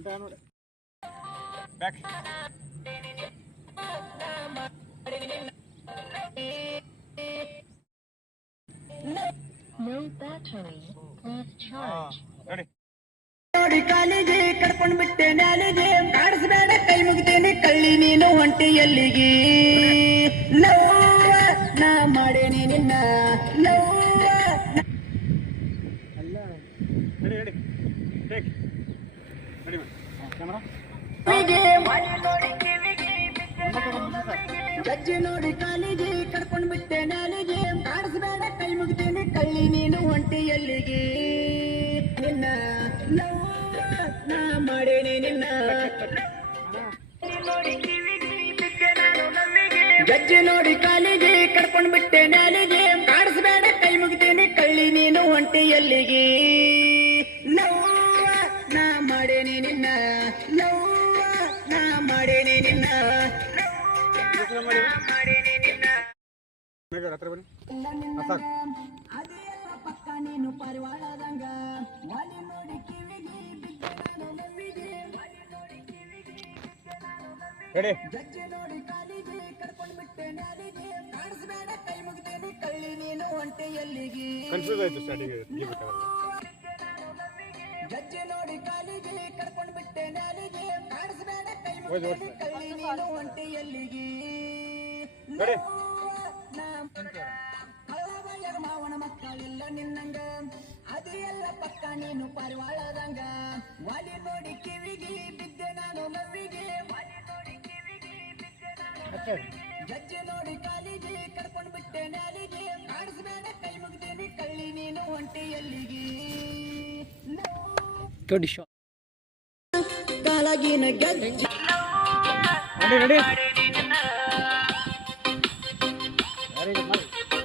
Back ನೋಡಿ back Please charge. Ready ನೋಡಿ ಕಾಲಿಗೆ ಕರ್ಕೊಂಡ್ ಬಿಟ್ಟೆ ನಾಲಿಗೆ ಕಾಡಿಸ್ಬೇಡ ಕೈ ಮುಗಿತೇನೆ ಕಳ್ಳಿ ನೀನು ಹೊಂಟಿ ಎಲ್ಲಿಗೆ ನೋವ ನಾ ಮಾಡೇನಿ ನಿನ್ನ. ನೋವ ಅಲ್ಲ. ಹೇಳಿ. ಮಾಡಿ ಗಜ್ಜೆ ನೋಡಿ ಕಾಲಿಗೆ ಕರ್ಕೊಂಡ್ ಬಿಟ್ಟೆ ನಾಲಿಗೆ. ಕಾಡಿಸ್ಬೇಡ ಕೈ ಮುಗಿತೇನೆ ಕಳ್ಳಿ ನೀನು ಒಂಟಿ ಎಲ್ಲಿಗೆ ನಿನ್ನ ನಾ ಮಾಡೇನೆ ನಿನ್ನ. ಗಜ್ಜೆ ನೋಡಿ ಕಾಲಿಗೆ ಕರ್ಕೊಂಡ್ ಬಿಟ್ಟೆ ನಾಲಿಗೆ. ಕಾಡಿಸ್ಬೇಡ ಕೈ ಮುಗಿತೇನೆ ಕಳ್ಳಿ ನೀನು ಹೊಂಟಿ ಕಳ್ಳಿ ನೀನು ಹೊಂಟೆ ಎಲ್ಲಿಗೆ. ಕನ್ಫ್ಯೂಸ್ ಆಯಿತು ಸ್ಟಾರ್ಟಿಂಗ್ ಗಜ್ಜೆ ನೋಡಿ ಕಾಲಿಗೆ ಕರ್ಕೊಂಡ್ ಬಿಟ್ಟೆ ನಾಲಿಗೆ ಕೈ ಕಳ್ಳಿ ನೀನು ಹೊಂಟೆ ಎಲ್ಲಿಗೆ. ಕಳ್ಳಬಯ್ಯಗ ಮಾವನ ಮಕ್ಕಳಿಲ್ಲ ನಿನ್ನಂಗ ಅದು ಎಲ್ಲ ಪಕ್ಕ ನೀನು ಪರಿವಾಳದಂಗ ವಾಲಿ ನೋಡಿ ಕಿವಿಗೆ ಬಿದ್ದೆ ನಾನು ನವ್ವಿಗೆ ವಾಲಿ ನೋಡಿ ಕಿವಿಗೆ ಬಿದ್ದೆ ನಾನು ಗಜ್ಜೆ. ನೋಡಿ ಕಾಲಿಗೆ ಕರ್ಕೊಂಡು ಬಿಟ್ಟೆ ನಾಲಿಗೆ ಕಾಡಿಸ್ಬೇಡ ಕೈ ಮುಗಿದೇನೆ ಕಳ್ಳಿ ನೀನು ಹೊಂಟೆ ಎಲ್ಲಿಗೆ ಕಾಲಾಗಿನ ಗಜ್ಜೆ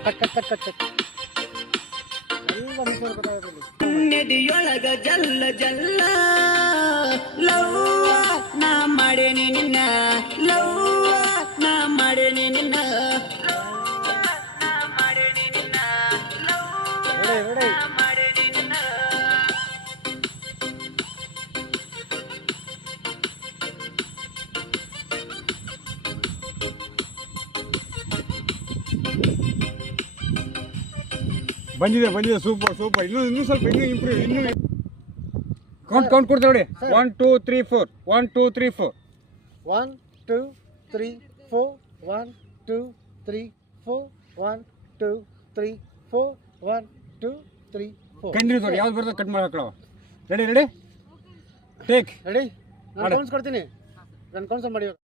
ರೆಡಿ ರೆಡಿ ನೆದಿಯೊಳಗ ಜಲ್ಲ ಜಲ್ಲ ಲವ್ವ ನಾ ಮಾಡೇನಿ ನಿನ್ನ ಬಂದಿದೆ ಬಂದಿದೆ ಸೂಪರ್ ಸೂಪರ್ ಇನ್ನೂ ಇನ್ನೂ ಸ್ವಲ್ಪ ಇನ್ನೂ ಇಂಪ್ರೂವ್ ಇನ್ನೂ ಕೌಂಟ್ ಕೌಂಟ್ ಕೊಡ್ತೇವೆ ನೋಡಿ. One two three four one two three four one two three four one two three four one two three four one two three four continue ನೋಡಿ ಯಾವ್ದು ಬರ್ತದೆ ಕಟ್ ಮಾಡಿ ಹಾಕೊಳ್ಳೋ ರೆಡಿ ರೆಡಿ ಟೇಕ್ ರೆಡಿ ನಾನು. Counts ಕೊಡ್ತೀನಿ. ನಾನು counsel ಮಾಡಿ ಇವಾಗ.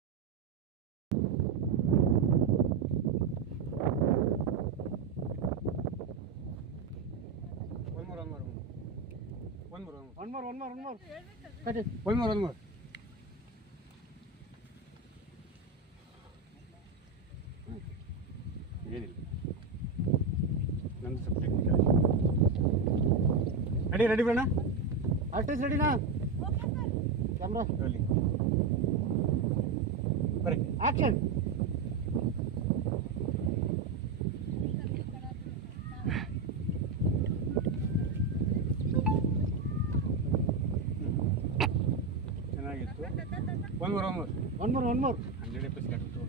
One more one more one more one more one more cut. One more one more ಏನಿಲ್ಲ. ನಂದು ಸ್ವಲ್ಪ ಟೆಕ್ನಿಕಲ್ ರೆಡಿ ರೆಡಿ ಬೇಡ ಆರ್ಟಿಸ್ಟ್ ರೆಡಿನಾ ನಾ? ಕ್ಯಾಮ್ರಾ ಬರ್ರಿ ಆಕ್ಷನ್ ಚೆನ್ನಾಗಿತ್ತು one more one more one more one more hundred Apis ಕಟ್ಟು ತೋರ್ತಾ ಇಲ್ಲ